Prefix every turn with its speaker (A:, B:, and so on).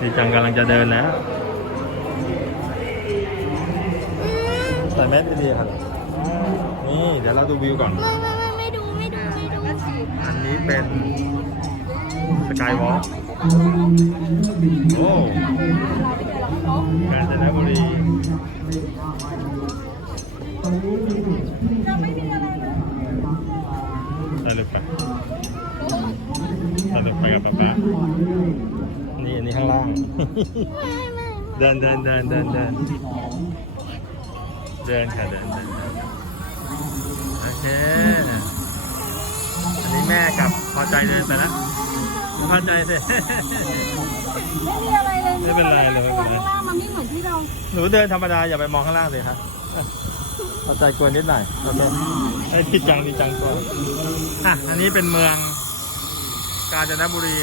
A: ดีจังกำลังจะเดินแล้วใส่แมสดีๆครับนี่ เดี๋ยวเราดูวิวก่อน
B: ไม่ไม่ไม่ไม่ดูไม่ดูไม่ดู
A: อันนี้เป็นสกายวอล์กโอ้กาญจนบุรีสรุปไปสรุปไปกับป๊าป๊า ข้างล่าง
B: ไม่ไม่
A: เดินเดินเดินเดินเดินเดินค่ะเดินเดินเดินโอเค อันนี้แม่กับพอใจเดินไปแล้วพอใจสิ
B: ไม่มีอะไรเลย
A: ไม่เป็นไรเลยไม่เป็นไร
B: ข้างล่างมันไม่เหมือนที่เรา
A: หนูเดินธรรมดาอย่าไปมองข้างล่างสิครับพอใจกวนนิดหน่อยโอเคไอ้คิดจังดีจังตัวอะ อันนี้เป็นเมืองกาญจนบุรี